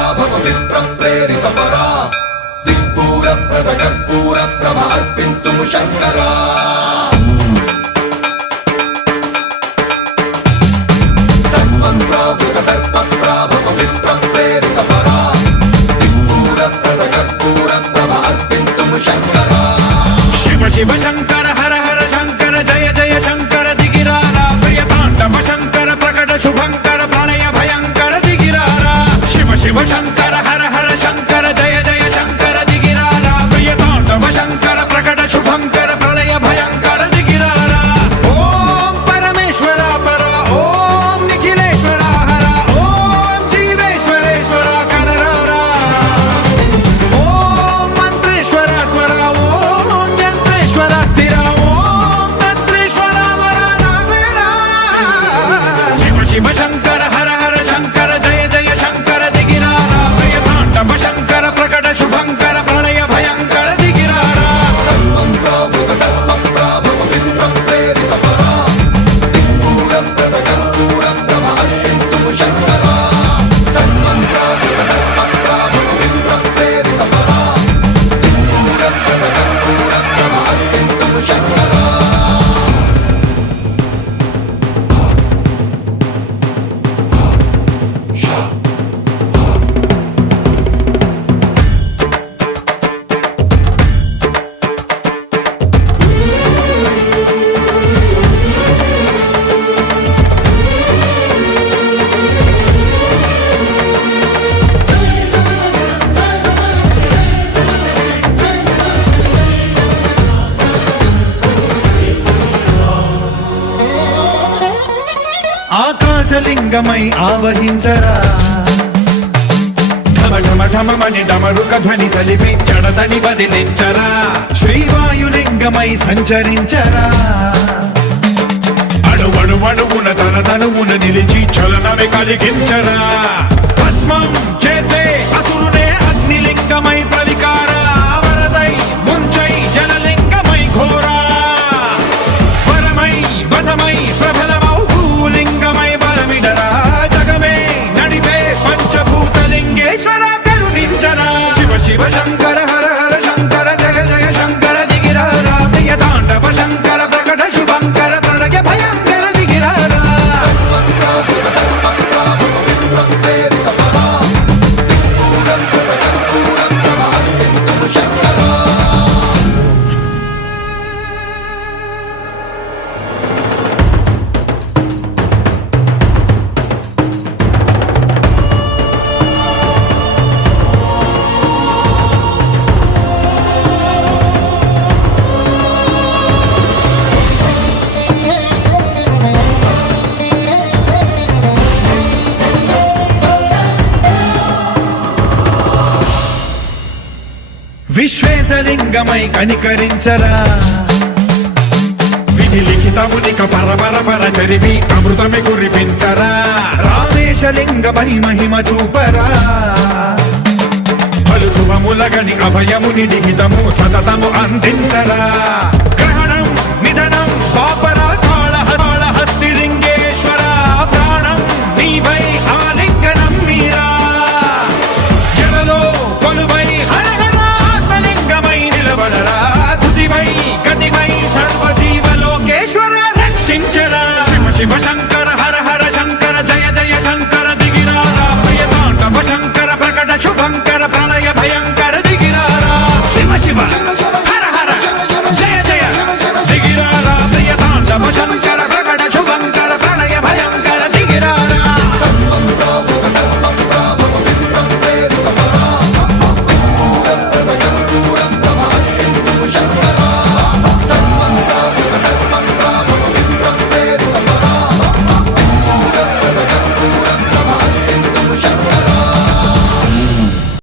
పరాభవ విప్ర ప్రేరిత పరా దిక్పూర ప్రద కర్పూర ప్రభ అర్పింతుము శంకరా సర్వం ప్రావృత దర్ప ప్రాభవ విప్ర ప్రేరిత పరా దిక్పూర ప్రద కర్పూర ప్రభ అర్పింతుము శంకరా శివ శివ శంకర హర హర శంకర జయ జయ శంకర దిగిరారా ప్రియ తాండవ శంకర ప్రకట శుభంకర ప్రళయ భయంకర దిగిరారా శివ శివ శంకర హర హర శంకర జయ జయ శంకర దిగిరారా ప్రియ తాండవ శంకర ప్రకట శుభంకర ప్రళయ భయంకర దిగిరారా ఓం పరమేశ్వర పర ఓం నిఖిలేశ్వర హర ఓం జీవేశ్వరేశ్వర కరరారా ఓం మంత్రేశ్వర స్వర ఓం యంత్రేశ్వర స్థిర ఓం తంత్రేశ్వర వర నావేరా శివ శివ శంకర హర హర శంకర జయ జయ శంకర దిగిరారా ప్రియ తాండవ శంకర ప్రకట శుభంకర ప్రళయ భయంకర దిగిరారా సర్వం ప్రావృత దర్ప ప్రాభవ విప్ర ప్రేరిత పరా దిక్పూర ప్రద కర్పూర ప్రభ అర్పింతుము శంకరా సర్వం ప్రావృత దర్ప ప్రాభవ విప్ర ప్రేరిత పరా దిక్పూర ప్రద కర్పూర ప్రభ అర్పింతుము శంకరా ఆకాశలింగమై ఆవహించరా ఢమ ఢమ ఢమమని డమరుక ధ్వని సలిపి చడదని బదిలించరా శ్రీవాయులింగమై సంచరించరా అణువణువున తన తనువున నిలిచి చలనమే కలిగించరా భస్మం చేసే అసురునే అగ్నిలింగమై ప్రవికారా వరదై ముంచై జలలింగమై ఘోరా వరమై వసమై ప్రబలమౌ భూలింగమై బలమిడరా జగమే నడిపే పంచభూతలింగేశ్వర కరుణించరా శివ శివ శంకర హర హర శంకర జయ జయ శంకర దిగిరారా ప్రియ తాండవ శంకర ప్రకట శుభంకర ప్రళయ భయంకర దిగిరారా సర్వం ప్రావృత దర్ప ప్రాభవ విప్ర ప్రేరిత పరా దిక్పూర ప్రద కర్పూర ప్రభ అర్పింతుము శంకరా విశ్వేశలింగమై కనికరించరా విధి లిఖితమునిక పరపర పర చరిపి అమృతమి కురిపించరా రామేశలింగమై మహిమ చూపరా పలు శుభములగని అభయముని లిఖితము సతతము అందించరా గ్రహణం నిధనం పాప